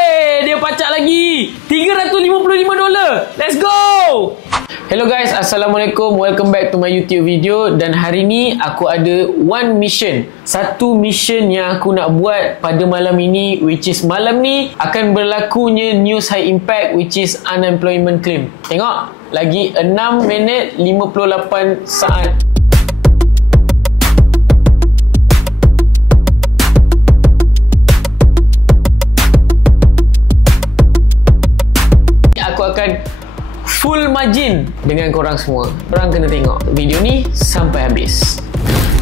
Weh, dia pacak lagi $355. Let's go. Hello guys, Assalamualaikum. Welcome back to my YouTube video. Dan hari ni aku ada satu mission yang aku nak buat pada malam ini, which is malam ni akan berlakunya news high impact, which is unemployment claim. Tengok, lagi 6 minit 58 saat. Aku akan full margin dengan korang semua. Korang kena tengok video ni sampai habis.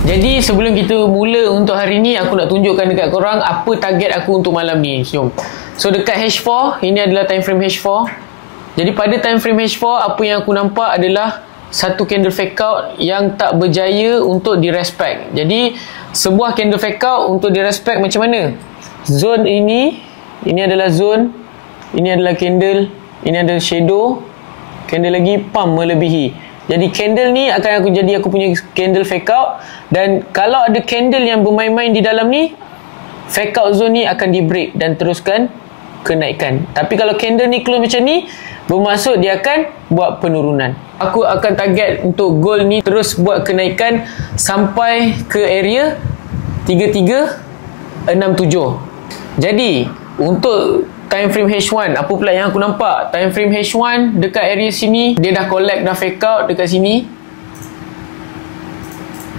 Jadi sebelum kita mula untuk hari ni, aku nak tunjukkan dekat korang apa target aku untuk malam ni. Jom. So dekat H4, ini adalah time frame H4. Jadi pada time frame H4, apa yang aku nampak adalah satu candle fake out yang tak berjaya untuk direspect. Jadi sebuah candle fake out untuk direspect macam mana? Zone ini adalah zone, ini adalah candle, ini adalah shadow, candle lagi pump melebihi. Jadi candle ni akan aku punya candle fake out. Dan kalau ada candle yang bermain-main di dalam ni, fake out zone ni akan di break dan teruskan kenaikan. Tapi kalau candle ni close macam ni, bermaksud dia akan buat penurunan. Aku akan target untuk gold ni terus buat kenaikan sampai ke area 3367. Jadi untuk time frame H1, apa pula yang aku nampak? Time frame H1 dekat area sini, dia dah collect, dah fake out dekat sini.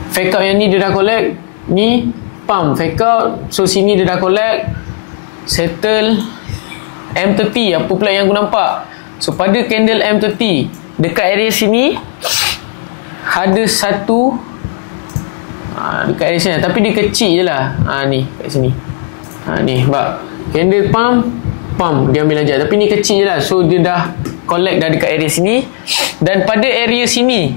Fake out yang ni dia dah collect, ni pump fake out. So sini dia dah collect, settle M30. Apa pula yang aku nampak? So pada candle M30 dekat area sini ada satu dekat area sini, tapi dia kecil je lah. Ni kat sini. Ni sebab candle pump dia ambil ajak, tapi ni kecil je lah. So dia dah collect dah dekat area sini. Dan pada area sini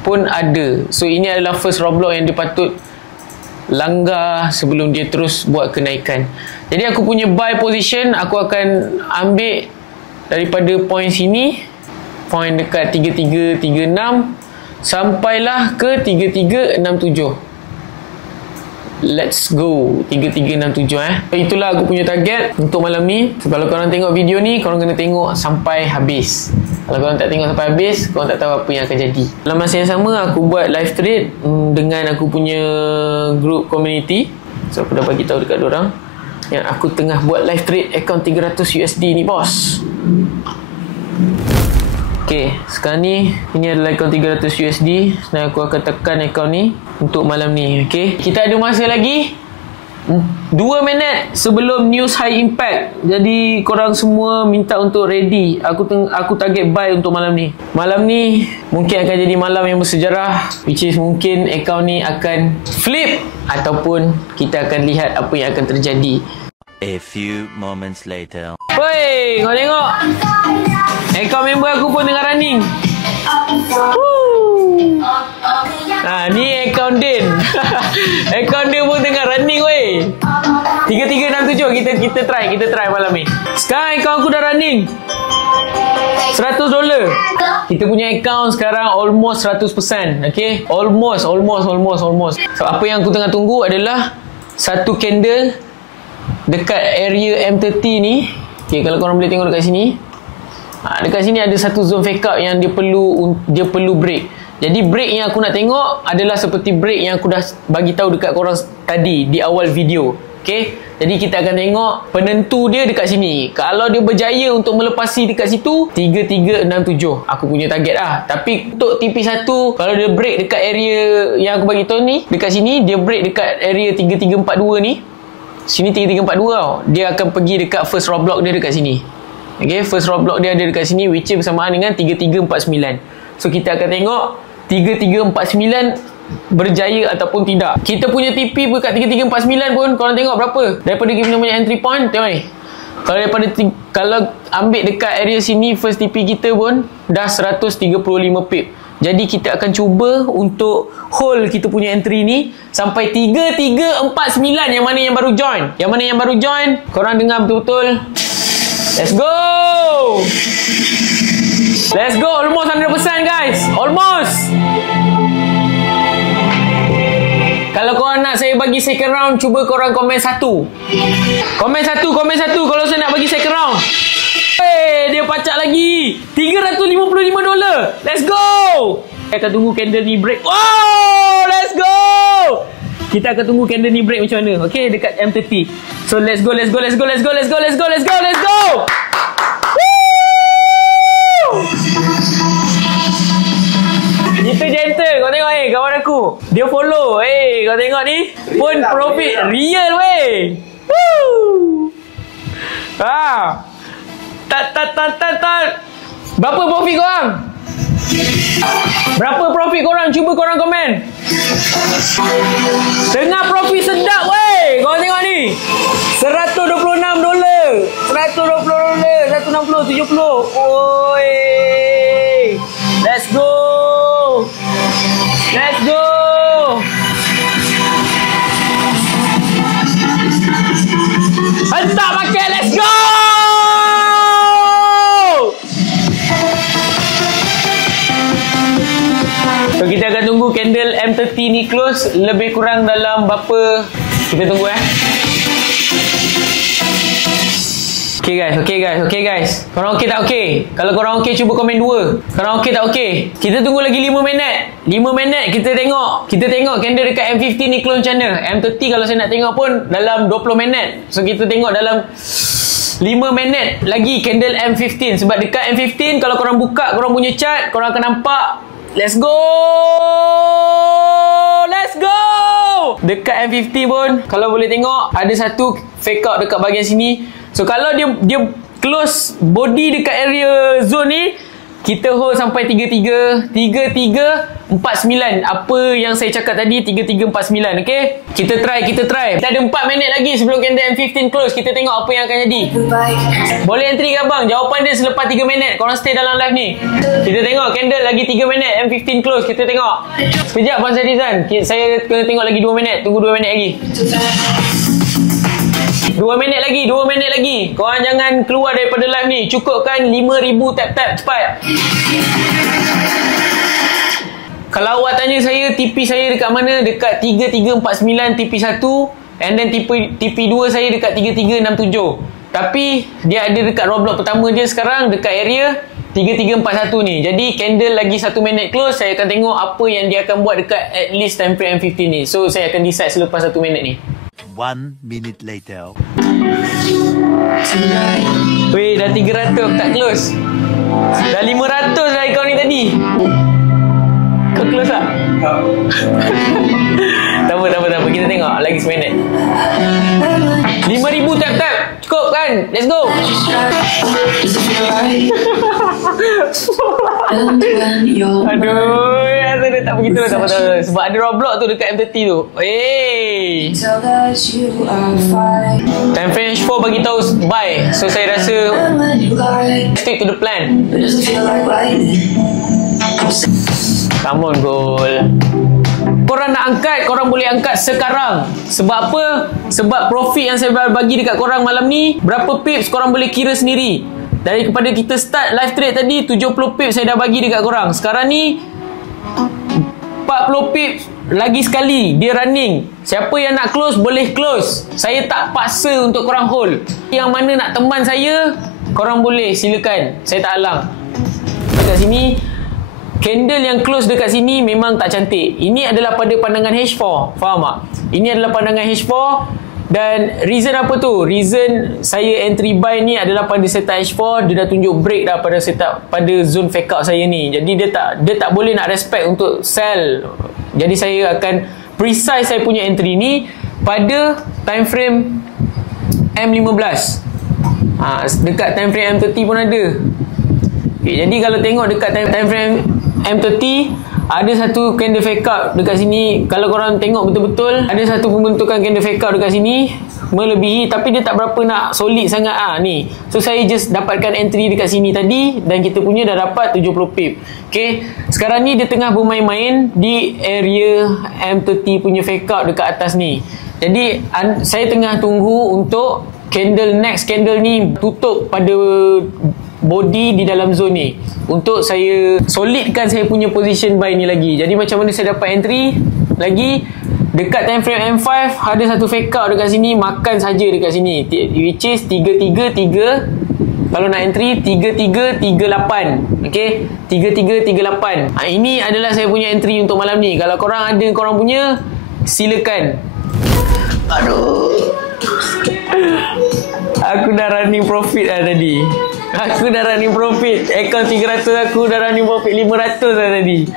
pun ada. So ini adalah first roadblock yang dia patut langgar sebelum dia terus buat kenaikan. Jadi aku punya buy position, aku akan ambil daripada point sini, point dekat 3336 sampailah ke 3367. Let's go 3367. Itulah aku punya target untuk malam ni. So, kalau korang tengok video ni, korang kena tengok sampai habis. Kalau korang tak tengok sampai habis, korang tak tahu apa yang akan jadi. Dalam masa yang sama, aku buat live trade dengan aku punya group community. So aku dah bagi tahu dekat dorang yang aku tengah buat live trade account 300 USD ni, bos. Okay, sekarang ni ini adalah akaun 300 USD dan aku akan tekan akaun ni untuk malam ni. Okay, kita ada masa lagi 2 minit sebelum news high impact. Jadi korang semua minta untuk ready. Aku target buy untuk malam ni. Malam ni mungkin akan jadi malam yang bersejarah, which is mungkin akaun ni akan flip ataupun kita akan lihat apa yang akan terjadi. A few moments later. Woi, kau tengok, akaun member aku pun tengah running. Ni akaun Din. Akaun dia pun tengah running, weh. 3367. Kita try malam ni. Sekarang akaun aku dah running $100. Kita punya akaun sekarang almost 100%. Okay, almost. So apa yang aku tengah tunggu adalah satu candle dekat area M30 ni. Okay, kalau korang boleh tengok dekat sini, dekat sini ada satu zone fake out yang dia perlu break. Jadi break yang aku nak tengok adalah seperti break yang aku dah bagi tahu dekat korang tadi di awal video. Okay, jadi kita akan tengok penentu dia dekat sini. Kalau dia berjaya untuk melepasi dekat situ 3367, aku punya target lah. Tapi untuk TP1, kalau dia break dekat area yang aku bagi tahu ni, dekat sini dia break dekat area 3342 ni. Sini 3342 tau. Dia akan pergi dekat first roadblock dia dekat sini. Okay, first roadblock dia ada dekat sini, which is bersamaan dengan 3349. So kita akan tengok 3349 berjaya ataupun tidak. Kita punya TP pun kat 3349 pun korang tengok berapa daripada kita punya entry point. Tengok ni, kalau ambil dekat area sini, first TP kita pun dah 135 pip. Jadi kita akan cuba untuk hold kita punya entry ni sampai 3349. Yang mana yang baru join? Yang mana yang baru join? Korang dengar betul-betul. Let's go! Let's go! Almost 100% guys! Almost! Kalau korang nak saya bagi bagi second round, cuba korang komen satu. Komen satu kalau saya nak bagi second round. Dia pacak lagi $355. Let's go. Kita akan tunggu candle ni break. Oh, let's go. Kita akan tunggu candle ni break macam mana. Okay, dekat M30. So let's go. Kita gentle. Kau tengok kawan aku. Dia follow. Kau tengok ni. Pun profit real weh. Berapa profit korang? Berapa profit korang? Cuba korang komen. Tengah profit sedap weh. Korang tengok ni. $126, $160, 70. Oi. Let's go. Hentak pakai, let's go. So kita akan tunggu candle M30 ni close lebih kurang dalam berapa. Kita tunggu Okay guys. Korang okey tak okey? Kalau korang okey cuba komen 2. Korang okey tak okey? Kita tunggu lagi 5 minit. 5 minit kita tengok candle dekat M50 ni close macam mana. M30 kalau saya nak tengok pun dalam 20 minit. So kita tengok dalam 5 minit lagi candle M15. Sebab dekat M15 kalau korang buka korang punya chart, korang akan nampak. Let's go. Dekat M50 pun kalau boleh tengok ada satu fake out dekat bahagian sini. So kalau dia close body dekat area zone ni, kita hold sampai 3349. Apa yang saya cakap tadi 3349. Okay, kita try. Kita ada 4 minit lagi sebelum candle M15 close. Kita tengok apa yang akan jadi. Boleh entry ke abang? Jawapan dia selepas 3 minit. Korang stay dalam live ni. Kita tengok candle lagi 3 minit M15 close. Kita tengok. Sekejap Puan Syedizan, saya kena tengok lagi 2 minit. Tunggu 2 minit lagi. 2 minit lagi. Korang jangan keluar daripada live ni. Cukupkan 5,000 tap-tap cepat. Kalau awak tanya saya TP saya dekat mana, dekat 3349 TP1, and then TP2 saya dekat 3367. Tapi dia ada dekat row block pertama dia sekarang dekat area 3341 ni. Jadi candle lagi 1 minit close, saya akan tengok apa yang dia akan buat dekat at least time frame M50 ni. So saya akan decide selepas 1 minit ni. 1 minute later. Weh, dah 300 tak close. Dah 500 dah account ni tadi. Kau close tak? Tak apa. Kita tengok lagi seminit. 5,000 tap-tap. Cukup kan? Let's go. Aduh, rasa dia tak begitu. Tak apa. Sebab ada Roblox tu dekat M30 tu. Time frame H4 bagi tahu buy. So saya rasa stick to the plan. Come on, goal. Korang nak angkat, korang boleh angkat sekarang. Sebab apa? Sebab profit yang saya bagi dekat korang malam ni, berapa pips korang boleh kira sendiri. Daripada kita start live trade tadi, 70 pips saya dah bagi dekat korang. Sekarang ni 40 pips lagi sekali dia running. Siapa yang nak close boleh close. Saya tak paksa untuk korang hold. Yang mana nak teman saya, korang boleh silakan. Saya tak halang. Dekat sini candle yang close dekat sini memang tak cantik. Ini adalah pada pandangan H4. Faham tak? Ini adalah pandangan H4. Dan reason apa tu? Reason saya entry buy ni adalah pada setup H4. Dia dah tunjuk break dah pada setup, pada zone fake out saya ni. Jadi dia tak boleh nak respect untuk sell. Jadi saya akan precise saya punya entry ni pada time frame M15. Dekat time frame M30 pun ada. Okay, jadi kalau tengok dekat time frame M30 ada satu candle fake out dekat sini. Kalau korang tengok betul-betul, ada satu pembentukan candle fake out dekat sini melebihi, tapi dia tak berapa nak solid sangat ni. So saya just dapatkan entry dekat sini tadi dan kita punya dah dapat 70 pip. Okay, sekarang ni dia tengah bermain-main di area M30 punya fake out dekat atas ni. Jadi saya tengah tunggu untuk next candle ni tutup pada body di dalam zone ni untuk saya solidkan saya punya position buy ni lagi. Jadi macam mana saya dapat entry lagi, Dekat time frame M5 ada satu fake out dekat sini, makan saja dekat sini, which is 3-3-3. Kalau nak entry 3-3-3-8. Okay, 3-3-3-8. Ini adalah saya punya entry untuk malam ni. Kalau korang ada korang punya, silakan. Aduh, aku dah running profit lah tadi. Aku dah running profit. Account 300 aku dah running profit 500 lah tadi.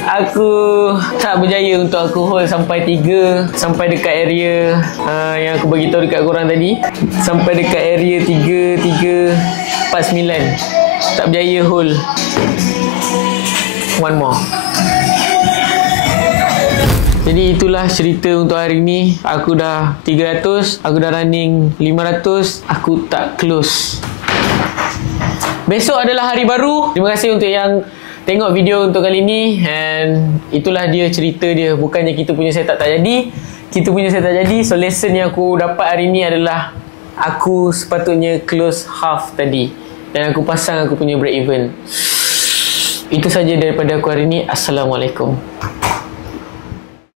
Aku tak berjaya untuk aku hold sampai 3, sampai dekat area yang aku beritahu dekat korang tadi. Sampai dekat area 3-3-4-9. Tak berjaya hold. One more. Jadi itulah cerita untuk hari ni. Aku dah 300, aku dah running 500, aku tak close. Besok adalah hari baru. Terima kasih untuk yang tengok video untuk kali ni. And itulah dia cerita dia. Bukannya kita punya setup tak jadi, kita punya setup jadi. So lesson yang aku dapat hari ni adalah aku sepatutnya close half tadi, dan aku pasang aku punya break even. Itu saja daripada aku hari ni. Assalamualaikum.